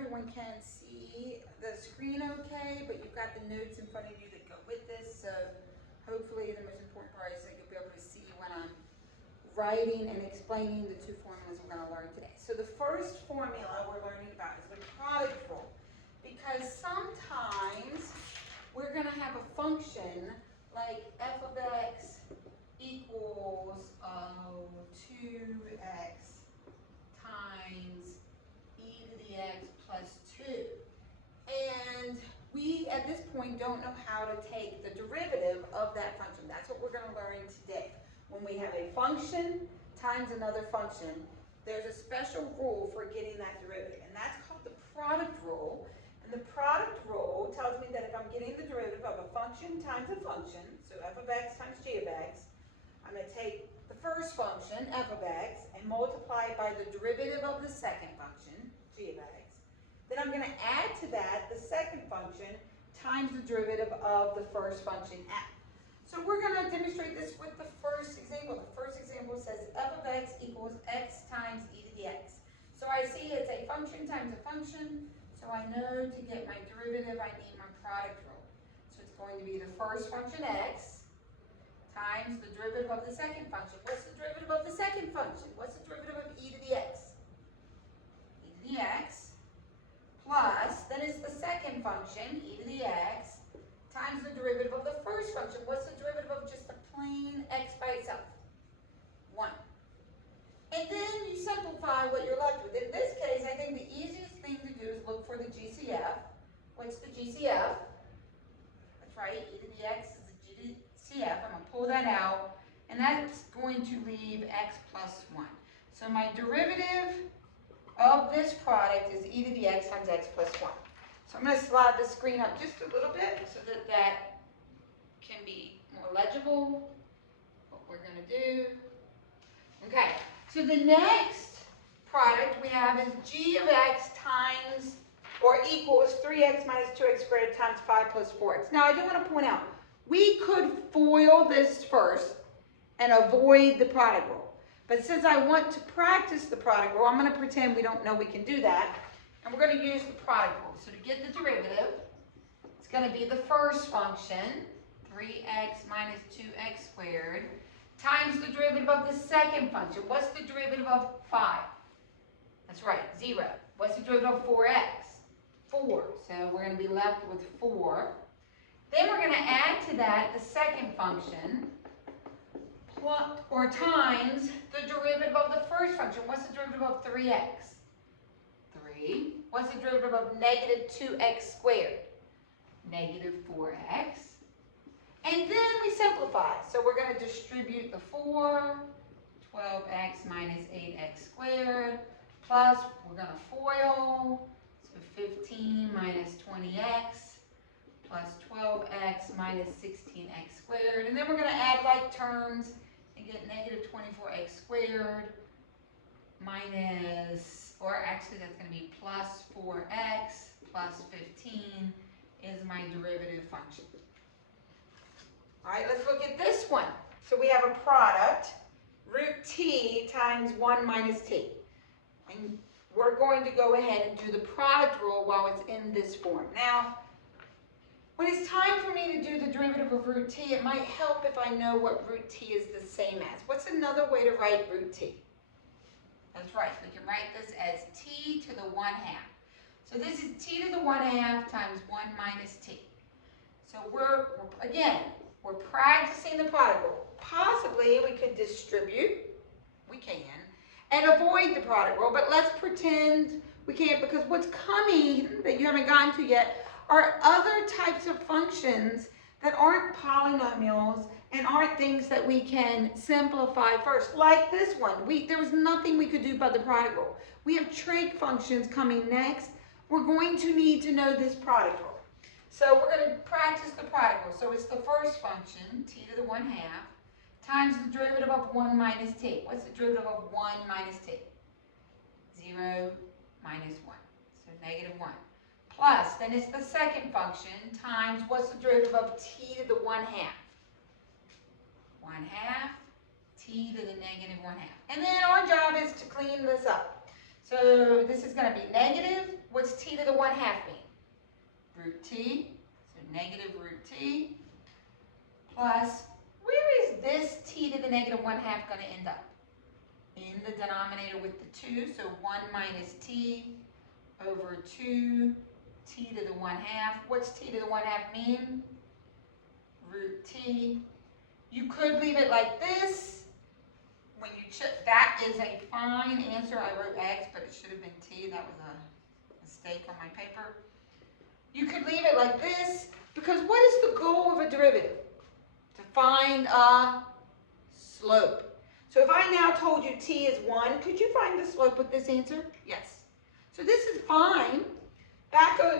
everyone can see the screen okay, but you've got the notes in front of you that go with this, so hopefully the most important part is that you'll be able to see when I'm writing and explaining the two formulas we're going to learn today. So the first formula we're learning about is the product rule, because sometimes we're going to have a function like f of x equals 2x times e to the x plus 2. And we, at this point, don't know how to take the derivative of that function. That's what we're going to learn today. When we have a function times another function, there's a special rule for getting that derivative, and that's called the product rule. And the product rule tells me that if I'm getting the derivative of a function times a function, so f of x times g of x, I'm going to take the first function, f of x, and multiply it by the derivative of the second function, g of x. Then I'm going to add to that the second function times the derivative of the first function, f. So we're going to demonstrate this with the first example. The first example says f of x equals x times e to the x. So I see it's a function times a function, so I know to get my derivative I need my product rule. So it's going to be the first function x times the derivative of the second function. What's the derivative of the second function? What's the derivative of e to the x? E to the x plus, then it's the second function, e to the x, times the derivative of the first function. What's the derivative of just a plain x by itself? 1. And then you simplify what you're left with. In this case, I think the easiest thing to do is look for the GCF. What's the GCF? That's right, e to the x is the GCF. I'm going to pull that out, and that's going to leave x plus 1. So my derivative of this product is e to the x times x plus 1. So I'm going to slide the screen up just a little bit so that that can be more legible, what we're going to do. Okay, so the next product we have is g of x times or equals 3x minus 2x squared times 5 plus 4x. Now I do want to point out, we could FOIL this first and avoid the product rule. But since I want to practice the product rule, I'm going to pretend we don't know we can do that. And we're going to use the product rule. So to get the derivative, it's going to be the first function, 3x minus 2x squared, times the derivative of the second function. What's the derivative of 5? That's right, 0. What's the derivative of 4x? 4. So we're going to be left with 4. Then we're going to add to that the second function, or times the derivative of the first function. What's the derivative of 3x? 3. What's the derivative of negative 2x squared? Negative 4x. And then we simplify. So we're going to distribute the 4, 12x minus 8x squared, plus we're going to FOIL, so 15 minus 20x, plus 12x minus 16x squared. And then we're going to add like terms and get negative 24x squared minus, or actually that's going to be plus 4x plus 15 is my derivative function. All right, let's look at this one. So we have a product, root t times 1 minus t. And we're going to go ahead and do the product rule while it's in this form. Now, when it's time for me to do the derivative of root t, it might help if I know what root t is the same as. What's another way to write root t? That's right, we can write this as t to the 1/2. So this is t to the 1/2 times 1 minus t. So we're practicing the product rule. Possibly we could distribute, we can, and avoid the product rule, but let's pretend we can't, because what's coming that you haven't gotten to yet are other types of functions that aren't polynomials and aren't things that we can simplify first, like this one. There was nothing we could do by the product rule. We have trig functions coming next. We're going to need to know this product rule. So we're going to practice the product rule. So it's the first function, t to the 1/2, times the derivative of 1 minus t. What's the derivative of 1 minus t? 0 minus 1, so negative 1. Plus, then it's the second function times, what's the derivative of t to the 1/2? 1/2 t to the negative 1/2. And then our job is to clean this up. So this is going to be negative. What's t to the 1/2 mean? Root t. So negative root t plus, where is this t to the negative 1/2 going to end up? In the denominator with the 2. So 1 minus t over 2 t to the 1/2. What's t to the 1/2 mean? Root t. You could leave it like this. When you check, that is a fine answer. I wrote x, but it should have been t. That was a mistake on my paper. You could leave it like this, because what is the goal of a derivative? To find a slope. So if I now told you t is 1, could you find the slope with this answer? Yes. So this is fine.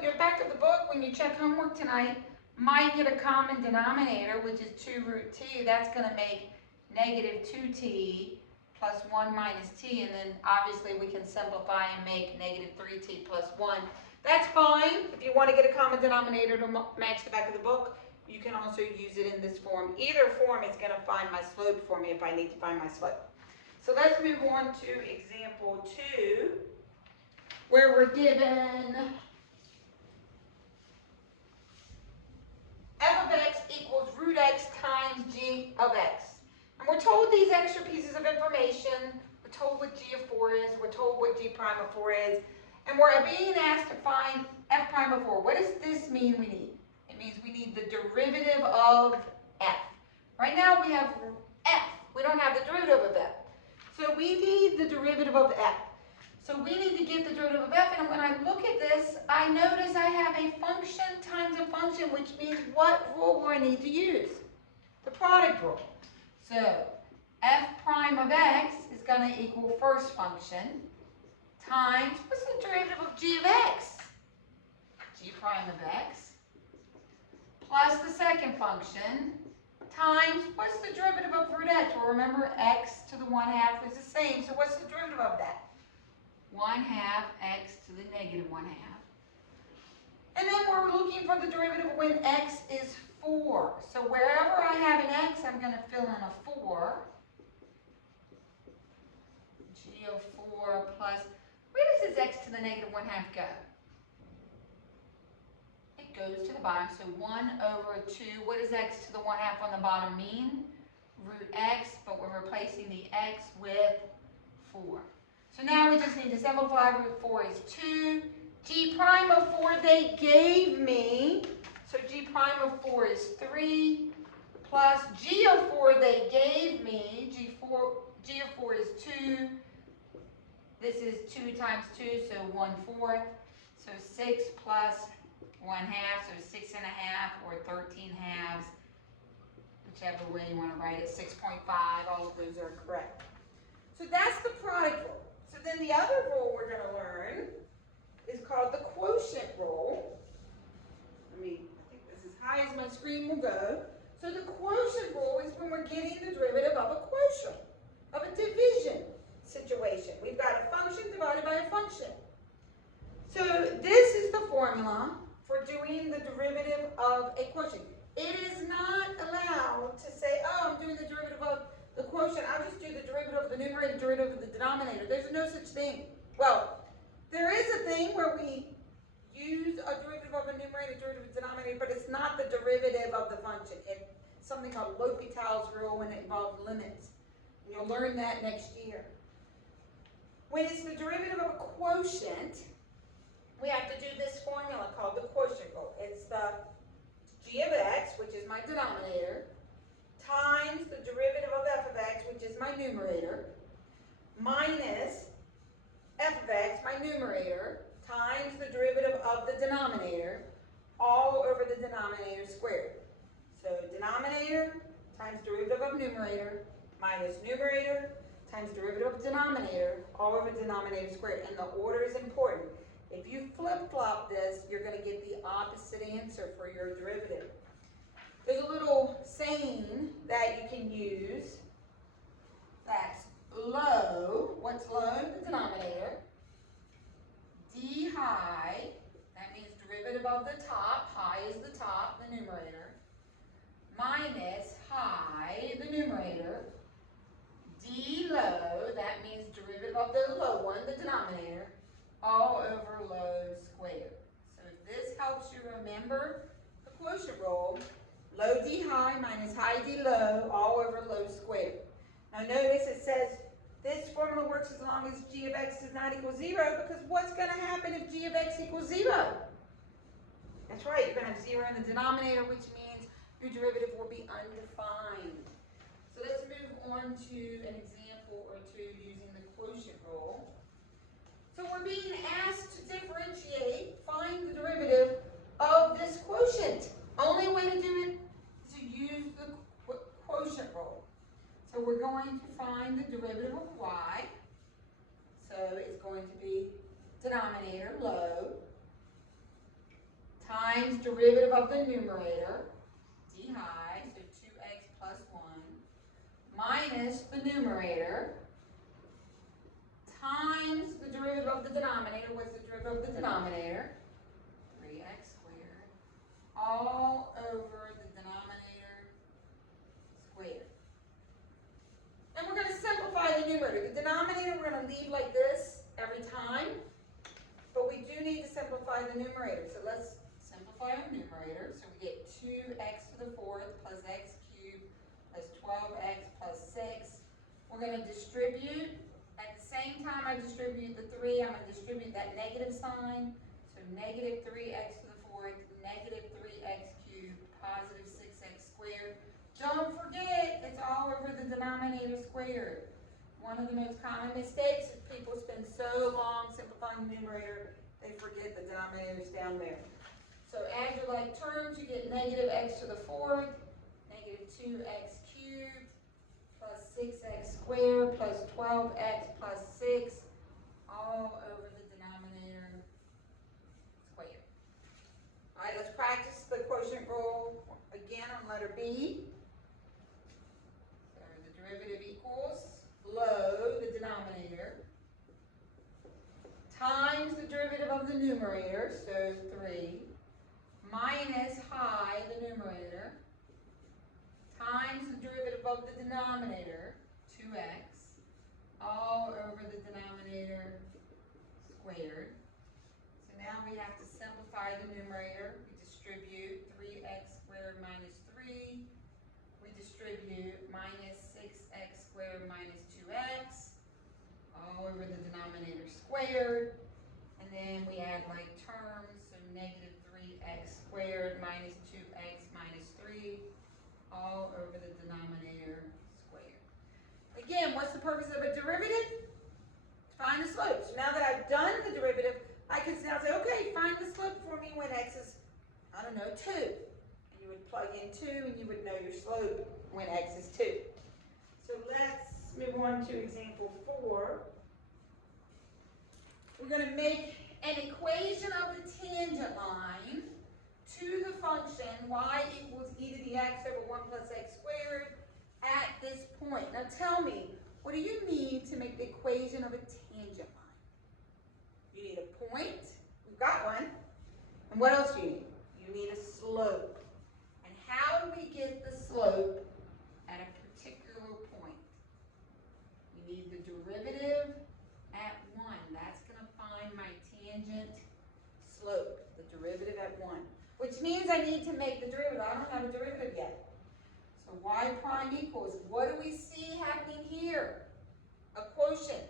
Your back of the book, when you check homework tonight, might get a common denominator, which is 2 root t. That's going to make negative 2t plus 1 minus t, and then obviously we can simplify and make negative 3t plus 1. That's fine. If you want to get a common denominator to match the back of the book, you can also use it in this form. Either form is going to find my slope for me if I need to find my slope. So let's move on to example 2, where we're given f of x equals root x times g of x. And we're told these extra pieces of information. We're told what g of 4 is. We're told what g prime of 4 is. And we're being asked to find f prime of 4. What does this mean we need? It means we need the derivative of f. Right now we have f. We don't have the derivative of f. So we need the derivative of f. So we need to get the derivative of f, and when I look at this, I notice I have a function times a function, which means what rule do I need to use? The product rule. So f prime of x is going to equal first function times, what's the derivative of g of x? G prime of x plus the second function times, what's the derivative of root x? Well, remember x to the 1/2 is the same, so what's the derivative of that? 1/2 x to the negative 1/2. And then we're looking for the derivative when x is 4. So wherever I have an x, I'm going to fill in a 4. G of 4 plus, where does this x to the negative 1/2 go? It goes to the bottom, so 1 over 2. What does x to the 1/2 on the bottom mean? Root x, but we're replacing the x with 4. So now we just need to simplify. Root 4 is 2. G prime of 4 they gave me. So G prime of 4 is 3. Plus G of 4 they gave me. G of 4 is 2. This is 2 times 2, so 1/4. So 6 plus 1/2, so 6.5 or 13/2. Whichever way you want to write it, 6.5. All of those are correct. So that's the product rule. So then the other rule we're going to learn is called the quotient rule. I think this is as high as my screen will go. So the quotient rule is when we're getting the derivative of a quotient, of a division situation. We've got a function divided by a function. So this is the formula for doing the derivative of a quotient. It is not allowed to say, oh, I'm doing the derivative of the quotient, I'll just do the derivative of the numerator, derivative of the denominator. There's no such thing. Well, there is a thing where we use a derivative of a numerator, derivative of a denominator, but it's not the derivative of the function. It's something called L'Hopital's rule, and it involves limits. And you'll learn that next year. When it's the derivative of a quotient, we have to do this formula called the quotient rule. It's the g of x, which is my denominator, times the derivative of f of x, which is my numerator, minus f of x, my numerator, times the derivative of the denominator, all over the denominator squared. So denominator times derivative of numerator, minus numerator times derivative of denominator, all over denominator squared. And the order is important. If you flip-flop this, you're going to get the opposite answer for your derivative. There's a little saying that you can use that's low. What's low? The denominator. D high, that means derivative of the top. High is the top, the numerator. Minus high, the numerator. D low, that means derivative of the low one, the denominator. all over low squared. So if this helps you remember the quotient rule, low D high minus high D low all over low squared. Now notice it says this formula works as long as g of x does not equal 0, because what's going to happen if g of x equals 0? That's right, you're going to have 0 in the denominator, which means your derivative will be undefined. So let's move on to an example or two using the quotient rule. So we're being asked to differentiate, find the derivative of this quotient. Only way to do it is to use the quotient rule. So we're going to find the derivative of y. So it's going to be denominator, low, times derivative of the numerator, d high, so 2x plus 1, minus the numerator, times the derivative of the denominator. What's the derivative of the denominator? 3x squared, all over the denominator squared. And we're going to simplify the numerator. The denominator we're going to leave like this every time, but we do need to simplify the numerator. So let's simplify our numerator. So we get 2x to the 4th plus x cubed plus 12x plus 6. We're going to distribute. At the same time I distribute the 3, I'm going to distribute that negative sign. So negative 3x to the 4th, negative 3x cubed, positive 6x squared. Don't forget, it's all over the denominator squared. One of the most common mistakes is people spend so long simplifying the numerator, they forget the denominator's down there. So add your like terms, you get negative x to the 4th, negative 2x cubed, plus 6x squared, plus 12x plus 6, all over the denominator squared. All right, let's practice the quotient rule again on letter B. Derivative equals low, the denominator, times the derivative of the numerator, so 3, minus high, the numerator, times the derivative of the denominator, 2x, all over the denominator squared. So now we have to simplify the numerator. We distribute 3x squared minus 3. We distribute minus 6x squared minus 2x all over the denominator squared. And then we add like terms, so negative 3x squared minus 2x minus 3 all over the denominator squared. Again, what's the purpose of a derivative? To find the slope. So now that I've done the derivative, I can now say, okay, find the slope for me when x is, I don't know, 2. You would plug in 2 and you would know your slope when x is 2. So let's move on to example 4. We're going to make an equation of the tangent line to the function y equals e to the x over 1 plus x squared at this point. Now tell me, what do you need to make the equation of a tangent line? You need a point. We've got one. And what else do you need? You need a slope. How do we get the slope at a particular point? You need the derivative at 1. That's going to find my tangent slope, the derivative at 1. Which means I need to make the derivative. I don't have a derivative yet. So y prime equals, what do we see happening here? A quotient.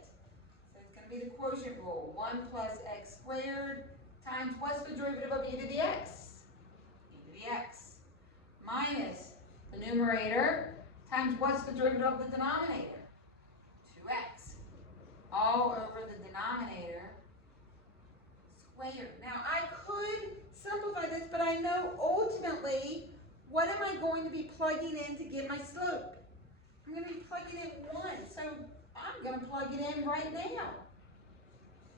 So it's going to be the quotient rule. 1 plus x squared times, what's the derivative of e to the x? E to the x. Minus the numerator times what's the derivative of the denominator? 2x. All over the denominator squared. Now I could simplify this, but I know ultimately, what am I going to be plugging in to get my slope? I'm going to be plugging in 1, so I'm going to plug it in right now.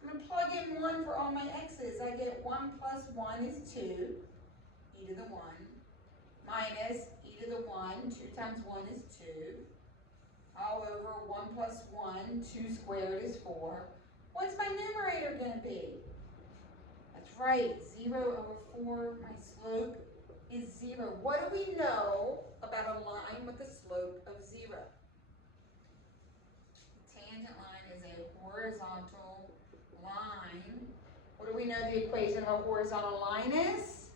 I'm going to plug in 1 for all my x's. I get 1 plus 1 is 2, e to the 1. Minus e to the 1, 2 times 1 is 2, all over 1 plus 1, 2 squared is 4. What's my numerator going to be? That's right, 0 over 4, my slope is 0. What do we know about a line with a slope of 0? The tangent line is a horizontal line What do we know the equation of a horizontal line is?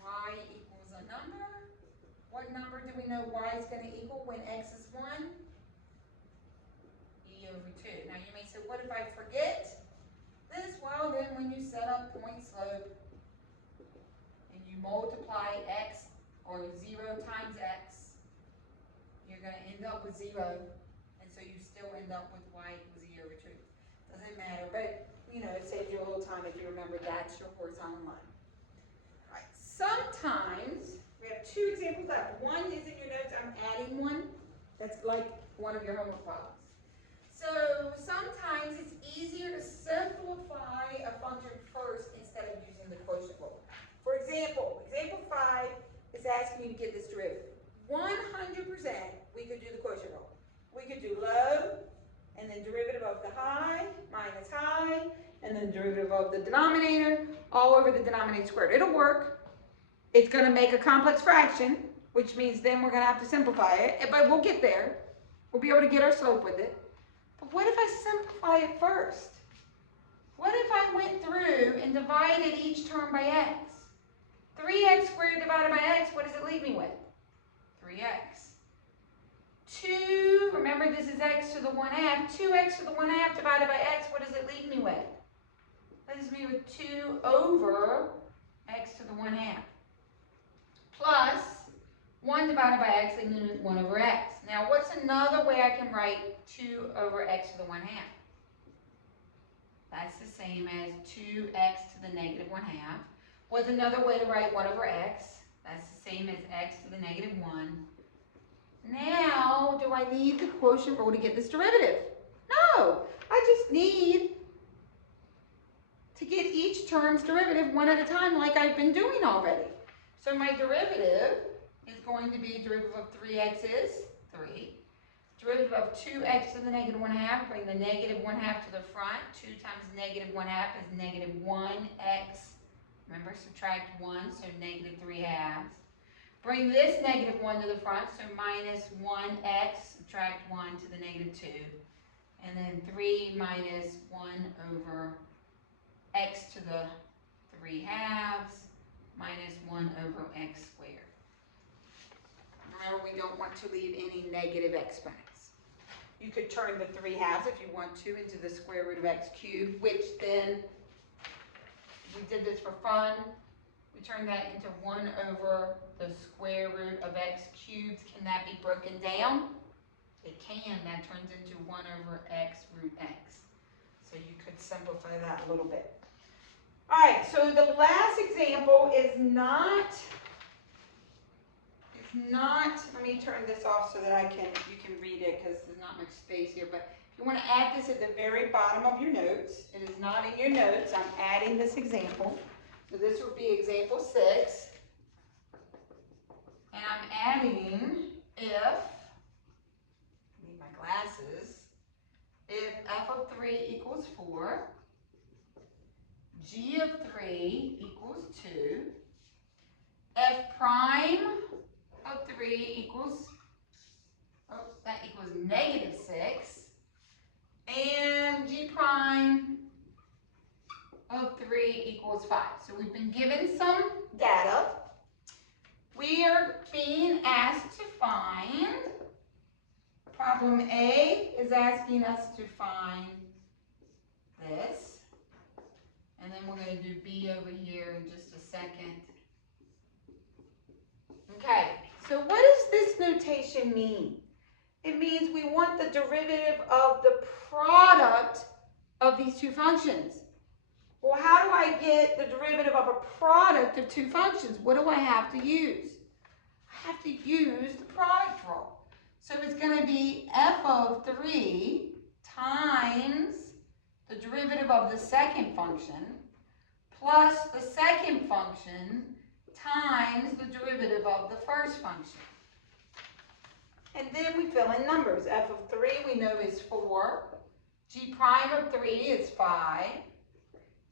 Y equals a number. What number do we know y is going to equal when x is 1? E over 2. Now you may say, what if I forget this? Well, then when you set up point slope and you multiply x or 0 times x, you're going to end up with 0. And so you still end up with y equals E over 2. Doesn't matter, but you know, it saves you a little time if you remember that's your horizontal line. All right. Sometimes, we have two examples left. One is in your notes, I'm adding one. That's like one of your homework problems. So sometimes it's easier to simplify a function first instead of using the quotient rule. For example, example 5 is asking you to get this derivative. 100% we could do the quotient rule. We could do low, and then derivative of the high minus high, and then derivative of the denominator, all over the denominator squared. It'll work. It's going to make a complex fraction, which means then we're going to have to simplify it, but we'll get there. We'll be able to get our slope with it. But what if I simplify it first? What if I went through and divided each term by x? 3x squared divided by x, what does it leave me with? 3x. 2, remember this is x to the 1/2, 2x to the 1/2 divided by x, what does it leave me with? It leaves me with 2 over x to the 1/2. Plus 1 divided by x, leaving me with 1 over x. Now what's another way I can write 2 over x to the 1/2? That's the same as 2x to the negative 1/2. What's another way to write 1 over x? That's the same as x to the negative 1. Now, do I need the quotient rule to get this derivative? No, I just need to get each term's derivative one at a time like I've been doing already. So my derivative is going to be derivative of 3x is 3. Derivative of 2x to the negative 1/2, bring the negative 1/2 to the front. 2 times negative 1/2 is negative 1x. Remember, subtract 1, so negative 3/2. Bring this negative 1 to the front, so minus 1x, subtract 1 to the negative 2. And then 3 minus 1 over x to the 3/2 minus 1 over x squared. Remember, we don't want to leave any negative exponents. You could turn the 3/2 if you want to into the square root of x cubed, which then, we did this for fun. We turn that into 1 over the square root of x cubed. Can that be broken down? It can. That turns into 1 over x root x. So you could simplify that a little bit. All right, so the last example is not, let me turn this off so that you can read it because there's not much space here, but if you want to add this at the very bottom of your notes, it is not in your notes, I'm adding this example. So this would be example 6. And I'm adding if, I need my glasses, if f of 3 equals 4, g of 3 equals 2, f prime of 3 equals, that equals negative 6, and g prime of 3 equals 5. So we've been given some data. We are being asked to find, problem A is asking us to find this. And then we're going to do B over here in just a second. Okay, so what does this notation mean? It means we want the derivative of the product of these two functions. Well, how do I get the derivative of a product of two functions? What do I have to use? I have to use the product rule. So it's going to be f of 3 times the derivative of the second function plus the second function times the derivative of the first function. And then we fill in numbers. F of 3 we know is 4. G prime of 3 is 5.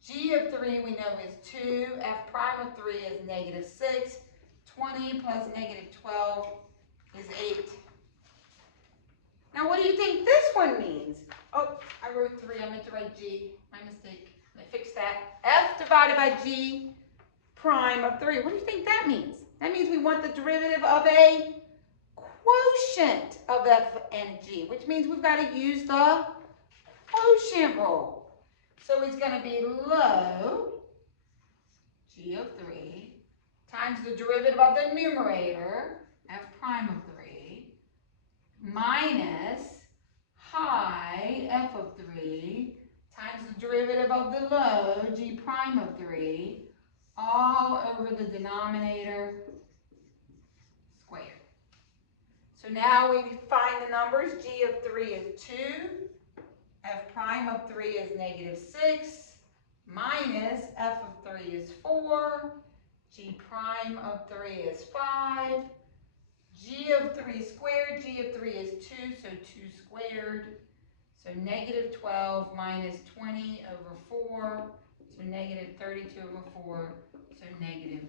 G of 3 we know is 2. F prime of 3 is negative 6. 20 plus negative 12 is 8. Now what do you think this one means? Oh, I wrote 3. I meant to write G. My mistake. Let me fix that. divided by g prime of 3. What do you think that means? That means we want the derivative of a quotient of f and g, which means we've got to use the quotient rule. So it's going to be log g of 3 times the derivative of the numerator, f prime of 3, minus high f of 3 times the derivative of the low g prime of 3, all over the denominator squared. So now we find the numbers. G of 3 is 2, f prime of 3 is negative 6, minus f of 3 is 4, g prime of 3 is 5, g of 3 squared, g of 3 is 2, so 2 squared, so negative 12 minus 20 over 4, so negative 32 over 4, so negative